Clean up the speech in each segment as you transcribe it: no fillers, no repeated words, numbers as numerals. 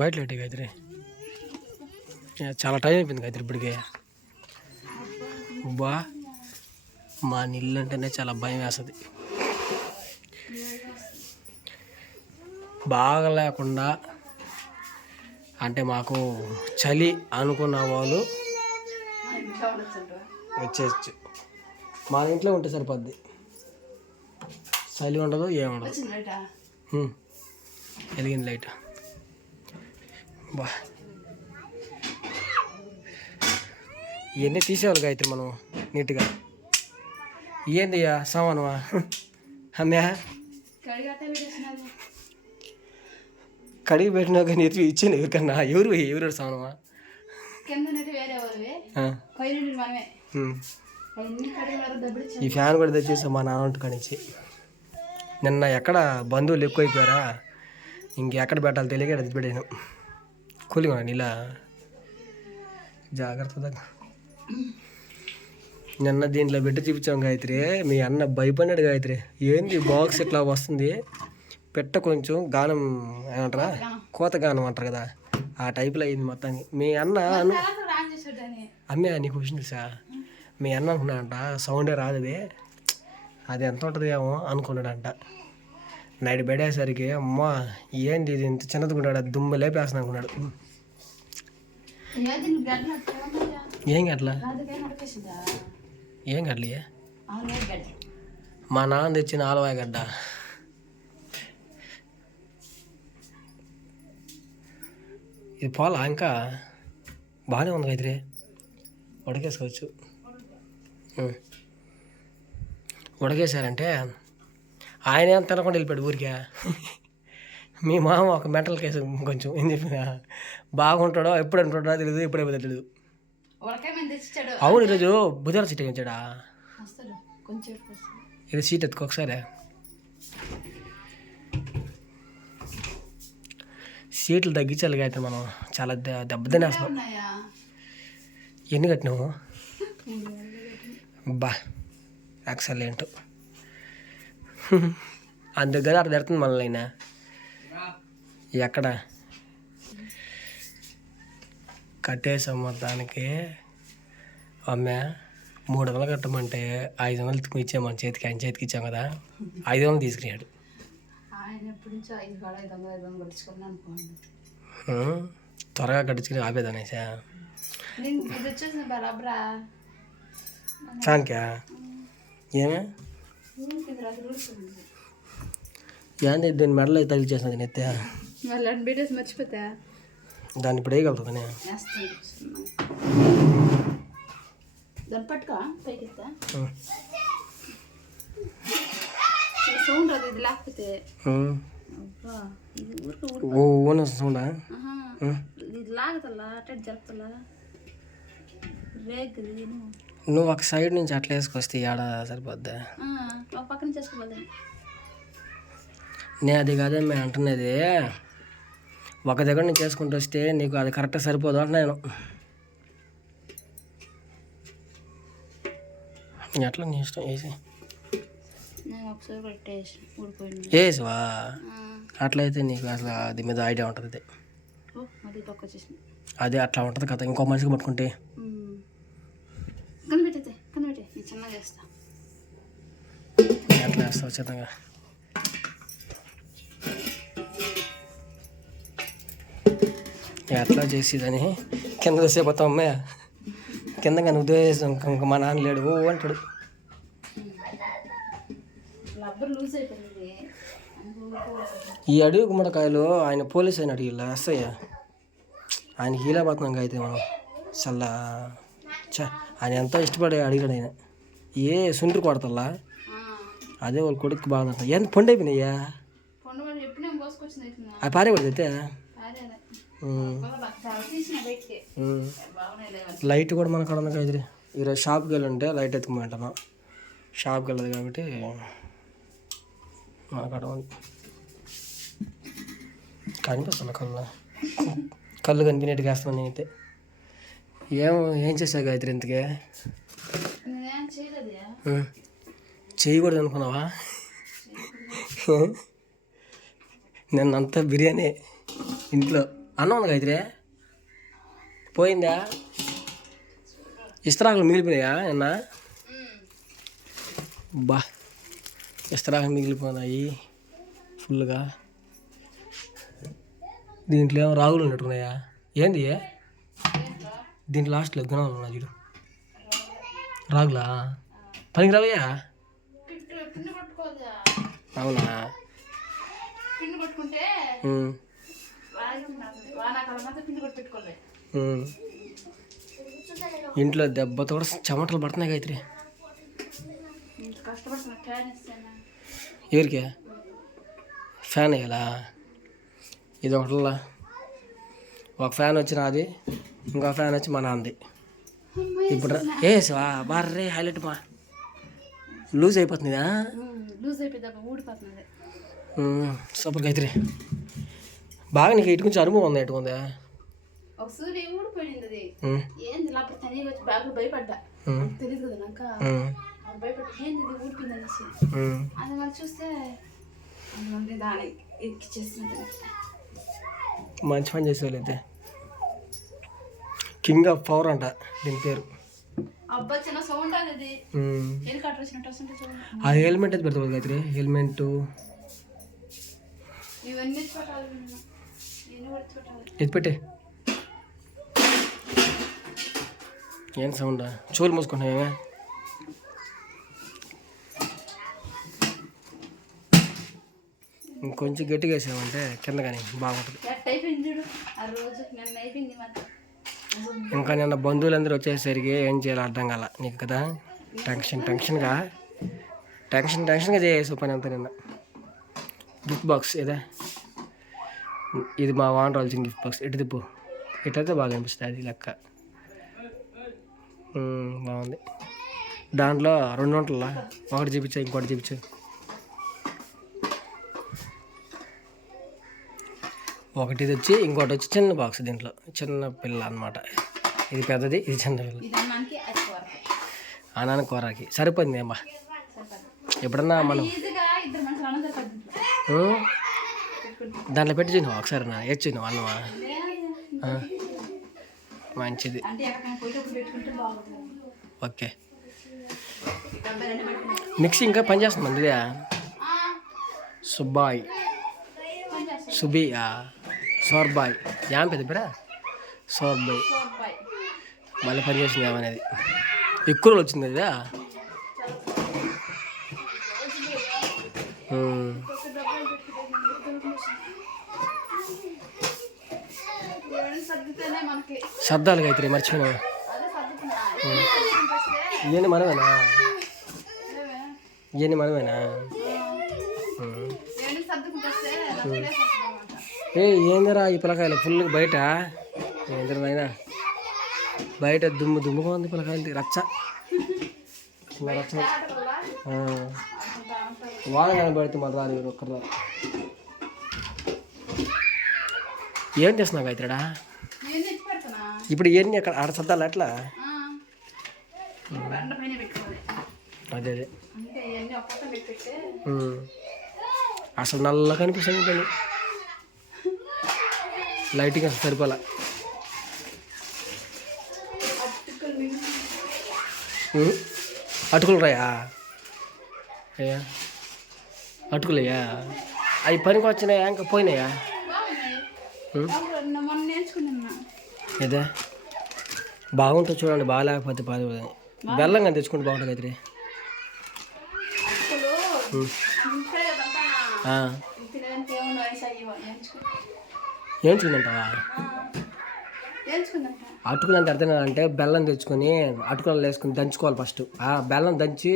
బయట లేట్ గాయత్రి చాలా టైం అయిపోయింది గాయత్రి ఇప్పటికే. బా మా నీళ్ళు అంటేనే చాలా భయం వేస్తుంది. బాగా లేకుండా అంటే మాకు చలి అనుకున్న వాళ్ళు వచ్చేయచ్చు. మా ఇంట్లో ఉంటే సరిపోద్ది, చలి ఉండదు ఏముండదు. వెలిగింది లైట్. బా ఇవన్నీ తీసేవాళ్ళు గాయత్రి మనం నీట్గా. ఏందయ్యా సామానువా అమ్మే కడిగి పెట్టినా కానీ ఇచ్చాను ఎవరికన్నా. ఎవరు సామానువా ఈ ఫ్యాన్ కూడా తెచ్చేసి మా నాన్న కానించి. నిన్న ఎక్కడ బంధువులు ఎక్కువైపోయారా, ఇంకెక్కడ పెట్టాలి తెలియక అది పెట్టాను. కూలిగా నీలా జాగ్రత్త. నిన్న దీంట్లో పెట్టి చూపించాం గాయత్రి. మీ అన్న భయపడినాడు గాయత్రి. ఏంది బాక్స్ ఇట్లా వస్తుంది, పెట్ట కొంచెం గానం ఏమంటారా, కోత గానం అంటారు కదా, ఆ టైపులో అయింది మొత్తానికి. మీ అన్న అమ్మే నీకు క్వశ్చన్ తెలుసా, మీ అన్న అనుకున్నాడంట సౌండే రాదు అది ఎంత ఉంటుంది ఏమో అనుకున్నాడంట. నైట్ పెట్టేసరికి అమ్మా ఏంది ఇది ఇంత చిన్నదికున్నాడు, అది దుమ్మ లేపేస్తాను అనుకున్నాడు. ఏం గట్లా ఏం గట్లే మా నాన్న తెచ్చిన ఆలవాయ గడ్డ. ఇది పోలా ఇంకా బాగానే ఉంది అయితే ఉడకేసుకోవచ్చు. ఉడకేసారంటే ఆయన ఏం తినకుండా వెళ్ళిపోయాడు ఊరికే. మీ మామ ఒక మెంటల్ కేసు కొంచెం ఏం చెప్పిన బాగుంటాడో ఎప్పుడు అంటాడో తెలియదు, ఎప్పుడైపోతే తెలియదు. అవును ఈరోజు బుధవారం సీట్ వచ్చాడా, ఇది సీట్ ఎత్తుకో ఒకసారి. సీట్లు తగ్గించాలి అయితే మనం చాలా దెబ్బతినేస్తున్నాం. ఎన్ని కట్టినావు బా ఎక్సలెంట్. అందుకు అక్కడ తిడుతుంది మనల్ని. అయినా ఎక్కడ కట్టేసాం మొత్తానికి. అమ్మే 300 కట్టమంటే 500 ఇచ్చాం మన చేతికి. ఆయన చేతికి ఇచ్చాం కదా, 500 తీసుకున్నాడు. త్వరగా కట్టించుకుని ఆపేదనేసా చాన్కా ఏమే ఏంది దీని మెడలో తగిలిచేసిన నెత్తే మర్చిపోతా. దాన్ని ఇప్పుడు వేయగలుగుతుంది. ఓన్ సౌండా నువ్వు ఒక సైడ్ నుంచి అట్లా వేసుకొస్తే ఏడ సరిపోద్దా. నేను అది కాదే మేము అంటున్నది, ఒక దగ్గర నుంచి చేసుకుంటూ వస్తే నీకు అది కరెక్ట్గా సరిపోదు అంటున్నా నేను. ఎట్లా నీ ఇష్టం వేసి వేసివా, అట్లయితే నీకు అసలు అది మీద ఐడియా ఉంటుంది. అది అట్లా ఉంటుంది కదా, ఇంకో మనిషికి పట్టుకుంటే ఎట్లా వేస్తావు చిన్నగా. ఎట్లా చేసేదని కింద వేసేపోతాం అమ్మాయి. కింద కానీ ఉద్యోగం ఇంకా మా నాన్న లేడు ఓ అంటాడు. ఈ అడవి గుమ్మడికాయలు ఆయన పోలీసు అయిన అడిగి ఎస్ఐ ఆయనకి హీలాపోతున్నాం అయితే మనం చల్లా ఆయన ఎంతో ఇష్టపడి అడిగాడు. ఆయన ఏ సుండ్రు కొడతల్లా అదే వాళ్ళ కొడుకు బాగుందంట. ఎంత పండు అయిపోయినాయ్యా అది పారేవాడు అయితే. లైట్ కూడా మన కాడ ఉంది. ఈరోజు షాప్కి వెళ్ళి ఉంటే లైట్ ఎత్తుకోమంటాను. షాప్కి వెళ్ళదు కాబట్టి మన కాడ ఉంది. కనిపిస్తున్నా కళ్ళు కనిపినట్టుగా వేస్తున్నాను నేనైతే. ఏం చేసా గాయత్రి ఇంతకే చేయకూడదు అనుకున్నావా? నిన్నంతా బిర్యానీ ఇంట్లో అన్నం ఉంది గాయత్రి పోయిందా? ఇస్తరాకులు మిగిలిపోయాయా నిన్న? బా ఇస్తరాకులు మిగిలిపోయినాయి ఫుల్గా. దీంట్లో ఏమో రాగులు ఉన్నట్టున్నాయా? ఏంది దీంట్లో లాస్ట్లో గుణాలు ఉన్నా చూడు. రాగులా పనికి రావయ్యా? అవునా? ఇంట్లో దెబ్బతో కూడా చెమటలు పడుతున్నాయి గాయత్రి. ఎవరికి ఫ్యాన్ వేయాలా? ఇది ఒకటిలా ఒక ఫ్యాన్ వచ్చి నాది, ఇంకో ఫ్యాన్ వచ్చి మా నాన్నది. ఇప్పుడు బార్రే హైలైట్ మా లూజ్ అయిపోతుందా? సూపర్ గాయత్రి. బాగా నీకు ఇటు నుంచి అనుభవం ఉంది. ఎటు ఉందా? ఒకసారి ఊడిపోయింది. ఏంది భయపడ్డా, తెలియదు కదా నాకు. భయపడ్డా ఏంది ఊడిపోయింది అనేసి. అది మళ్ళీ చూస్తే దాని ఎక్కిచ్చేస్తుంది. మంచి పని చేసేవాళ్ళైతే. కింగ్ ఆఫ్ పవర్ అంట దీని పేరు. అబ్బా చిన్న సౌండ్ అది. హెలికాప్టర్ వచ్చినట్టు వస్తుంటే చూడండి. ఆ హెల్మెట్ అయితే పెడతావు గాయత్రి. హెల్మెట్ ఇవన్నీ ఎత్తి పెట్టే. ఏం సౌండా? చోలు మూసుకుంటున్నావే. ఇంకొంచెం గట్టిగా వేసామంటే కింద కానీ బాగుంటుంది. ఇంకా నిన్న బంధువులందరూ వచ్చేసరికి ఏం చేయాలో అర్థం కాల నీకు కదా. టెన్షన్గా చేసేసు పని అంతా నిన్న. గిఫ్ట్ బాక్స్ ఇదే, ఇది మా వాన్ రాల్సిన గిఫ్ట్ బాక్స్. ఇటు తిప్పు, ఇటైతే బాగా అనిపిస్తుంది. అది లెక్క బాగుంది. దాంట్లో 2 ఉంటుందా? ఒకటి చూపించా, ఇంకోటి చూపించు. ఒకటి ఇది వచ్చి, ఇంకోటి వచ్చి చిన్న బాక్స్. దీంట్లో చిన్న పిల్ల అనమాట. ఇది పెద్దది, ఇది చిన్న పిల్ల. అన్నానికి కూరకి సరిపోయింది అమ్మా. ఎప్పుడన్నా మనం దాంట్లో పెట్టి చూసినావా ఒకసారి? ఏది చూసినావా అన్నమా? మంచిది. ఓకే. మిక్సీ ఇంకా పనిచేస్తుంది ఇదే. సుబీ సోర్బాయ్ ఏం పెద్ద పేరా? సోర్బాయ్. మళ్ళీ పనిచేసింది ఏమనేది. ఎక్కువ రోజులు వచ్చింది కదా. శబ్దాలు గాయత్రి మర్చిపోయినా. ఇవన్నీ మనమేనా? ఏందిరా ఈ పిల్లకాయలు ఫుల్ బయట. ఏందిరైనా బయట దుమ్ముగా ఉంది పిల్లకాయలు. రచ్చ వాన కనబడితే మళ్ళీ రాదు ఒక్కరు. ఏం చేస్తున్నావు గాయత్రిడా? ఇప్పుడు ఇవన్నీ అక్కడ ఆడ సర్దాలు ఎట్లా? అదే అసలు నల్ల కనిపిస్తుంది కానీ లైటింగ్ అసలు సరిపోలా. అటుకులు రాయా? అటుకులయ్యా? అవి పనికి వచ్చినాయా ఇంకా పోయినాయా? ఇదే బాగుంటుంది చూడండి. బాగా లేకపోతే బెల్లం కానీ తెచ్చుకుంటే బాగుంటుంది అయితే. ఏంచుకుందంటావా? అటుకులు అంటే అర్థం అంటే బెల్లం తెచ్చుకొని అటుకులు వేసుకొని దంచుకోవాలి ఫస్ట్. బెల్లం దంచి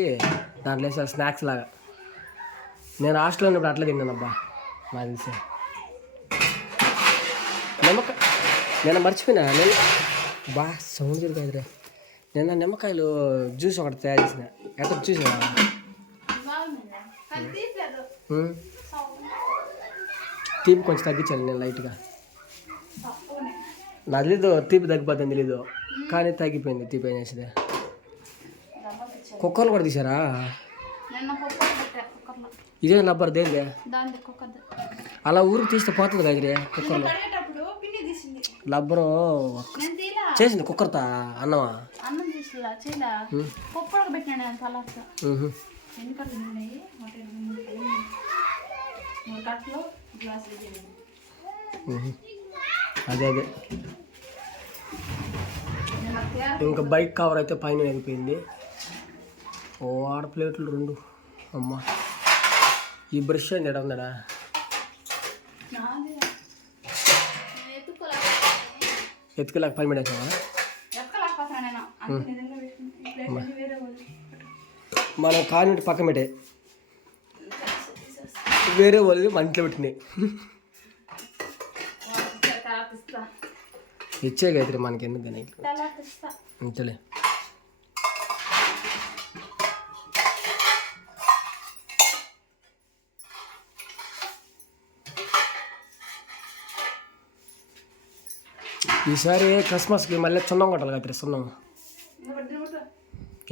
దాంట్లో వేసారు స్నాక్స్ లాగా. నేను హాస్టల్లో ఉన్నప్పుడు అట్లా తిన్నాను అబ్బా. నాకు తెలిసి నేను మర్చిపోయినా. నేను సౌండ్ జరుగుతుంది. నిన్న నిమ్మకాయలు జ్యూస్ ఒకటి తయారు చేసిన. ఎక్కడ చూసినా తీపి కొంచెం తగ్గించాను నేను లైట్గా. నాకు తెలీదు తీపి తగ్గిపోతుంది తెలీదు, కానీ తగ్గిపోయింది తీపి అనేసి. కుక్కర్లు కూడా తీసారా? ఇదే రబ్బర్ దేనిదే? అలా ఊరికి తీస్తే పోతుంది కదా కుక్కర్లో. లబ్బరు నేను తీలా చేసింది కుక్కర్తో అన్నమా అన్నం తీసుకురా చేయలా పప్పు పెట్టినాడు నేను పలాస ఎన్ని కట్టలు ఉన్నాయి మూడు కట్టలు గ్లాస్ అదే అదే ఇంకా బైక్ కవర్ అయితే పైన వెళ్ళిపోయింది. ఓ ఆడ ప్లేట్లు 2 అమ్మ. ఈ బ్రష్ ఏంది ఎడ ఉందా ఎత్తుకోలేక పని పెట్టేసావా? మనం కానింటి పక్కన పెట్టే వేరే వాళ్ళు మన ఇంట్లో పెట్టినాయి. ఇచ్చే గాయత్రి మనకి ఎందుకు కానీ ఇంచలే. ఈసారి క్రిస్మస్కి మళ్ళీ సున్నం కొట్టాలి గాయత్రి. సున్నం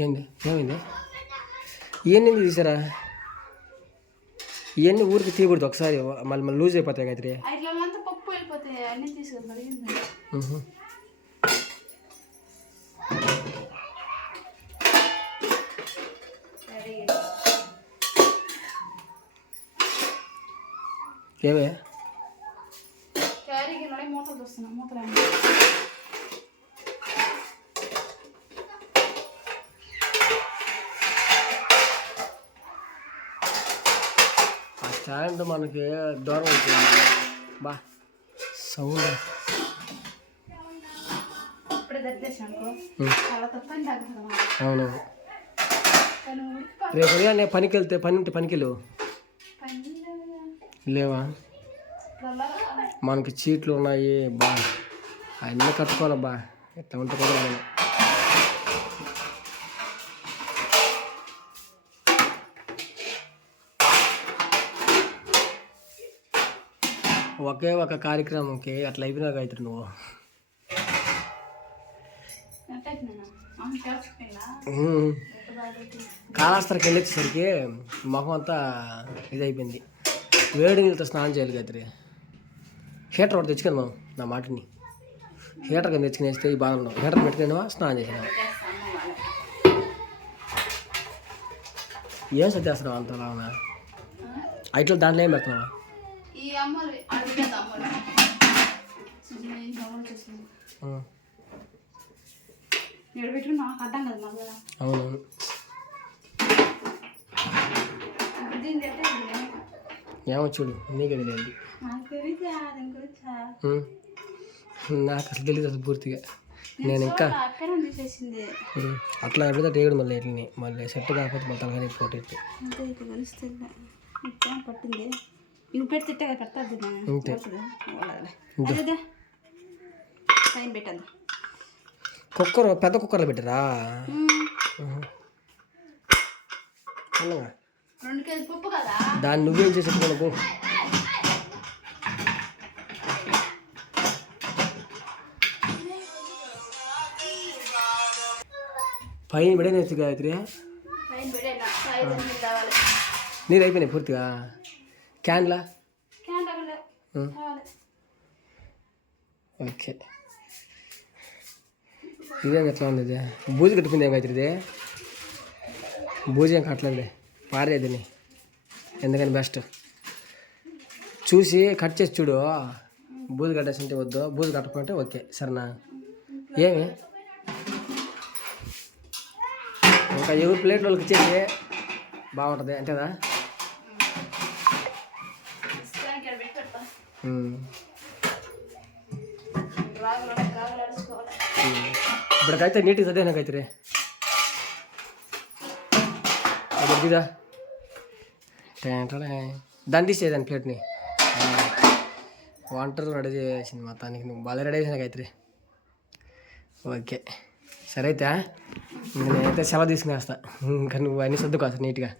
ఏంది ఏమైంది? ఇవన్నీ తీసారా? ఇవన్నీ ఊరికి తీయకూడదు ఒకసారి, మళ్ళీ లూజ్ అయిపోతాయి గాయత్రి. పప్పు వెళ్ళిపోతాయి అన్నీ తీసుకొని ఏమే క్యారీ గిన్నె మూతలు వస్తున్నా మూతలు ఆ స్టాండ్ మనకి దూరం అయిపోయింది. బా సౌండ్ ఇప్పుడే దగ్గేసాను చాలా తప్పని దగ్గర. అవును. రేపు నేను పనికి వెళ్తే పని ఉంటే పనికి వెళ్ళు. లేవా? మనకి చీట్లు ఉన్నాయి బా, అన్నీ కట్టుకోవాలబ్బా. ఎట్లా ఉంటే కూడా మనం ఒకే ఒక కార్యక్రమంకి అట్లా అయిపోయినా గాయత్రి నువ్వు. కాళాస్త్రకి వెళ్ళొచ్చేసరికి మొహం అంతా ఇదైపోయింది. వేడి నీళ్ళతో స్నానం చేయాలి గాయత్రి. హీటర్ ఒకటి తెచ్చుకుని మనం నా మాటని హీటర్ కింద తెచ్చుకుని వేస్తే ఈ బాధ ఉండవు. హీటర్ పెట్టుకునేవా స్నానం చేసినావా? ఏం సర్దేస్తున్నావు అంతలా ఐట్లో దాంట్లో ఏం పెడుతున్నావా? అవునవును. ఏమో చూడు నీకు తెలియదు. నాకు అసలు తెలియదు అసలు పూర్తిగా. నేను ఇంకా అట్లా ఎప్పుడైతే టేయడు మళ్ళీ వీటిని మళ్ళీ సెట్ కాకపోతే మళ్ళీ తలగా పోటీ పట్టింది. ఇవి పెడితే పెడతాది టైం పెట్టద్దు. కుక్కర్ పెద్ద కుక్కర్లో పెట్టారా? 2 కేజీ పప్పు కదా. దాన్ని నువ్వేం చేసి పెట్టుకోను. పైన పెడేసి గాయత్రి. నీరు అయిపోయినాయి పూర్తిగా. క్యాన్లా ఓకే. ఇదేం ఎట్లా ఉంది? ఇది బూజు కట్టుకుంది ఏం గాయత్రి? ఇది బూజు ఏం కట్టలేదు, పారేదిని. ఎందుకని బెస్ట్ చూసి కట్ చేసి చూడు. బూజు కట్టేసి ఉంటే వద్దు, బూజు కట్టకుంటే ఓకే సరేనా? ఏమి ఇంకా ఎవరు ప్లేట్ వాళ్ళకి ఇచ్చేసి బాగుంటుంది అంతేదా? ఇప్పటికైతే నీట్గా చదివా గాయత్రి. అదిదా దాన్ని తీసేదాన్ని ప్లేట్ని వంటలు రెడీ చేసింది మొత్తానికి. నువ్వు బాగా రెడీ చేసిన గాయత్రి. ఓకే సరే అయితే నేనైతే సెలవు తీసుకునేస్తా. ఇంకా నువ్వు అన్నీ సర్దుకోవచ్చు నీట్గా.